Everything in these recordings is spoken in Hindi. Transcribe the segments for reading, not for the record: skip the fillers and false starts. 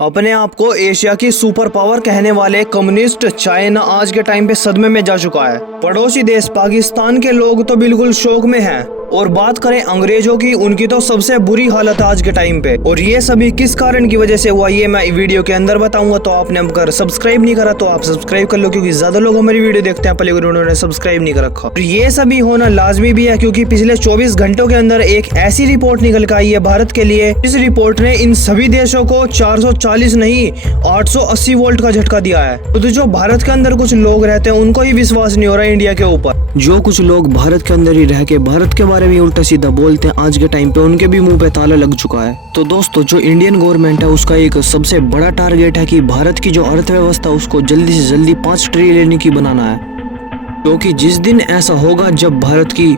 अपने आप को एशिया की सुपर पावर कहने वाले कम्युनिस्ट चाइना आज के टाइम पे सदमे में जा चुका है। पड़ोसी देश पाकिस्तान के लोग तो बिल्कुल शोक में हैं। और बात करें अंग्रेजों की, उनकी तो सबसे बुरी हालत है आज के टाइम पे। और ये सभी किस कारण की वजह से हुआ ये मैं वीडियो के अंदर बताऊंगा। तो आपने अगर सब्सक्राइब नहीं करा तो आप सब्सक्राइब कर लो, क्योंकि ज्यादा लोग हमारी वीडियो देखते हैं पहले उन्होंने सब्सक्राइब नहीं कर रखा। और ये सभी होना लाजमी भी है, क्योंकि पिछले 24 घंटों के अंदर एक ऐसी रिपोर्ट निकल कर आई है भारत के लिए। इस रिपोर्ट ने इन सभी देशों को 440 नहीं 880 वोल्ट का झटका दिया है। तो जो भारत के अंदर कुछ लोग रहते हैं उनको ही विश्वास नहीं हो रहा इंडिया के ऊपर। जो कुछ लोग भारत के अंदर ही रह के भारत के बारे में उल्टा सीधा बोलते हैं आज के टाइम पे, उनके भी मुंह पे ताला लग चुका है। तो दोस्तों, जो इंडियन गवर्नमेंट है उसका एक सबसे बड़ा टारगेट है कि भारत की जो अर्थव्यवस्था उसको जल्दी से जल्दी 5 ट्रिलियन की बनाना है। क्योंकि जिस दिन ऐसा होगा जब भारत की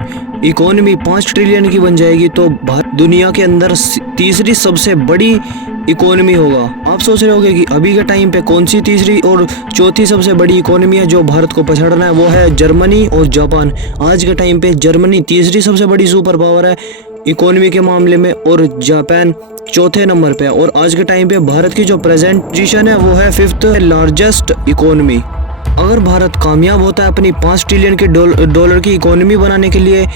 इकोनॉमी 5 ट्रिलियन की बन जाएगी तो भारत दुनिया के अंदर तीसरी सबसे बड़ी इकोनॉमी होगा। आप सोच रहे होंगे कि अभी के टाइम पे कौन सी तीसरी और चौथी सबसे बड़ी इकोनॉमी है जो भारत को पछाड़ना है, वो है जर्मनी और जापान। आज के टाइम पे जर्मनी तीसरी सबसे बड़ी सुपर पावर है इकोनॉमी के मामले में, और जापान चौथे नंबर पे है। और आज के टाइम पे भारत की जो प्रेजेंट पोजीशन है वो है 5th लार्जेस्ट इकोनॉमी। अगर भारत कामयाब होता है अपनी 5 ट्रिलियन के डॉलर की इकोनॉमी बनाने के लिए,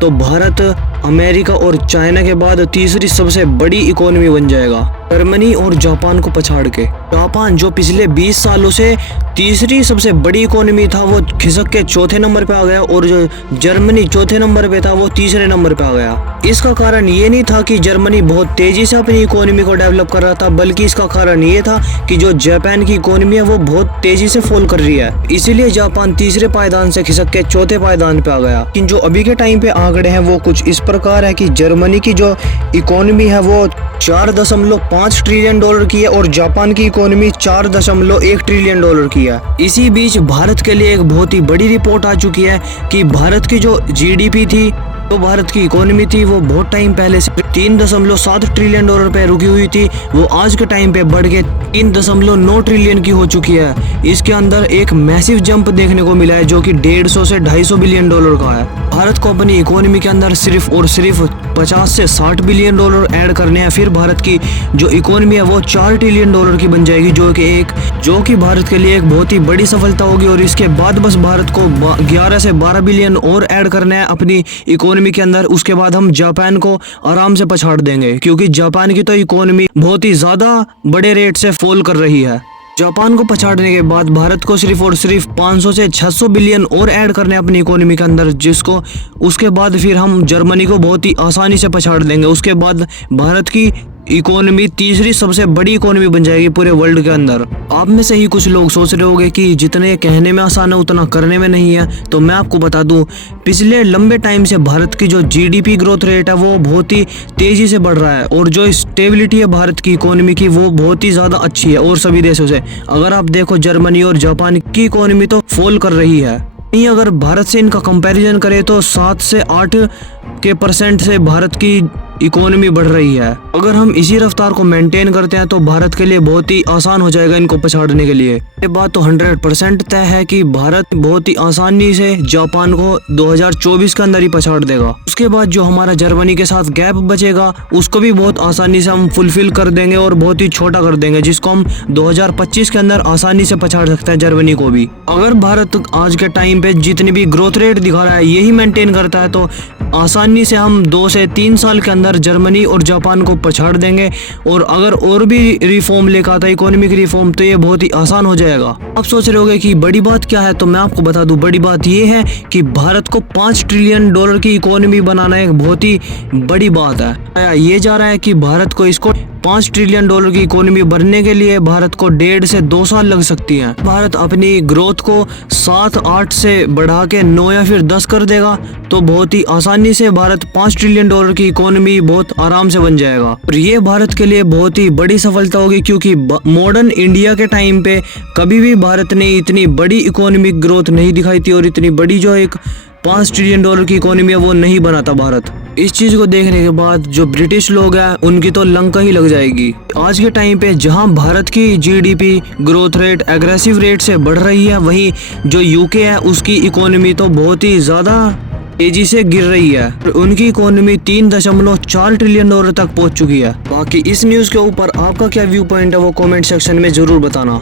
तो भारत अमेरिका और चाइना के बाद तीसरी सबसे बड़ी इकोनॉमी बन जाएगा, जर्मनी और जापान को पछाड़ के। जापान जो पिछले 20 सालों से तीसरी सबसे बड़ी इकोनॉमी था वो खिसक के चौथे नंबर पे आ गया, और जो जर्मनी चौथे नंबर पे था वो तीसरे नंबर पे आ गया। इसका कारण ये नहीं था कि जर्मनी बहुत तेजी से अपनी इकोनॉमी को डेवलप कर रहा था, बल्कि इसका कारण ये था कि जो जापान की इकोनॉमी है वो बहुत तेजी से फॉल कर रही है। इसीलिए जापान तीसरे पायदान से खिसक के चौथे पायदान पे आ गया। लेकिन जो अभी के टाइम पे आंकड़े हैं वो कुछ इस प्रकार है कि जर्मनी की जो इकोनॉमी है वो 4.5 ट्रिलियन डॉलर की है, और जापान की इकोनॉमी 4.1 ट्रिलियन डॉलर की है। इसी बीच भारत के लिए एक बहुत ही बड़ी रिपोर्ट आ चुकी है कि भारत की जो जीडीपी थी, तो भारत की इकोनॉमी थी, वो बहुत टाइम पहले से 3.7 ट्रिलियन डॉलर पे रुकी हुई थी, वो आज के टाइम पे बढ़ के 3.9 ट्रिलियन की हो चुकी है। इसके अंदर एक मैसिव जंप देखने को मिला है जो कि 150 से 250 बिलियन डॉलर का है। भारत को अपनी इकोनॉमी के अंदर सिर्फ और सिर्फ 50 से 60 बिलियन डॉलर ऐड करने हैं, फिर भारत की जो इकोनॉमी है वो 4 ट्रिलियन डॉलर की बन जाएगी, जो कि भारत के लिए एक बहुत ही बड़ी सफलता होगी। और इसके बाद बस भारत को 11 से 12 बिलियन और ऐड करना है अपनी इकोनॉमी के अंदर। उसके बाद हम जापान को आराम से पछाड़ देंगे, क्योंकि जापान की तो इकोनॉमी बहुत ही ज्यादा बड़े रेट से फॉल कर रही है। जापान को पछाड़ने के बाद भारत को सिर्फ और सिर्फ 500 से 600 बिलियन और ऐड करने अपनी इकोनॉमी के अंदर, जिसको उसके बाद फिर हम जर्मनी को बहुत ही आसानी से पछाड़ देंगे। उसके बाद भारत की इकोनॉमी तीसरी सबसे बड़ी इकोनॉमी बन जाएगी पूरे वर्ल्ड के अंदर। आप में से ही कुछ लोग सोच रहे होंगे कि जितने कहने में आसान है उतना करने में नहीं है। तो मैं आपको बता दूं, पिछले लंबे टाइम से भारत की जो जीडीपी ग्रोथ रेट है वो बहुत ही तेजी से बढ़ रहा है, और जो स्टेबिलिटी है भारत की इकोनॉमी की वो बहुत ही ज्यादा अच्छी है और सभी देशों से। अगर आप देखो जर्मनी और जापान की इकोनॉमी तो फॉल कर रही है। अगर भारत से इनका कंपैरिजन करें तो 7 से 8% से भारत की इकोनॉमी बढ़ रही है। अगर हम इसी रफ्तार को मेंटेन करते हैं तो भारत के लिए बहुत ही आसान हो जाएगा इनको पछाड़ने के लिए। ये बात तो 100% तय है कि भारत बहुत ही आसानी से जापान को 2024 के अंदर ही पछाड़ देगा। उसके बाद जो हमारा जर्मनी के साथ गैप बचेगा उसको भी बहुत आसानी से हम फुलफिल कर देंगे और बहुत ही छोटा कर देंगे, जिसको हम 2025 के अंदर आसानी से पछाड़ सकते हैं जर्मनी को भी। अगर भारत आज के टाइम पे जितनी भी ग्रोथ रेट दिखा रहा है यही मेंटेन करता है तो आसानी से हम 2 से 3 साल के अंदर जर्मनी और जापान को पछाड़ देंगे। और अगर और भी रिफॉर्म लेकर आता है इकोनॉमिक रिफॉर्म तो ये बहुत ही आसान हो जाएगा। आप सोच रहे होंगे कि बड़ी बात क्या है, तो मैं आपको बता दूं, बड़ी बात ये है कि भारत को 5 ट्रिलियन डॉलर की इकोनॉमी बनाना एक बहुत ही बड़ी बात है। ये जा रहा है कि भारत को इसको 5 ट्रिलियन डॉलर की इकोनॉमी बनने के लिए भारत को 1.5 से 2 साल लग सकती है। भारत अपनी ग्रोथ को 7-8 से बढ़ा के 9 या फिर 10 कर देगा तो बहुत ही आसानी से भारत 5 ट्रिलियन डॉलर की इकोनॉमी बहुत आराम से बन जाएगा। और ये भारत के लिए बहुत ही बड़ी सफलता होगी, क्योंकि मॉडर्न इंडिया के टाइम पे कभी भी भारत ने इतनी बड़ी इकोनॉमिक ग्रोथ नहीं दिखाई थी, और इतनी बड़ी जो एक 5 ट्रिलियन डॉलर की इकोनॉमी है वो नहीं बनाता भारत। इस चीज को देखने के बाद जो ब्रिटिश लोग हैं उनकी तो लंका ही लग जाएगी। आज के टाइम पे जहां भारत की GDP growth rate aggressive rate से बढ़ रही है, वहीं जो यूके है उसकी इकोनॉमी तो बहुत ही ज्यादा तेजी से गिर रही है और उनकी इकोनॉमी 3.4 ट्रिलियन डॉलर तक पहुंच चुकी है। बाकी इस न्यूज़ के ऊपर आपका क्या व्यू पॉइंट है वो कमेंट सेक्शन में जरूर बताना।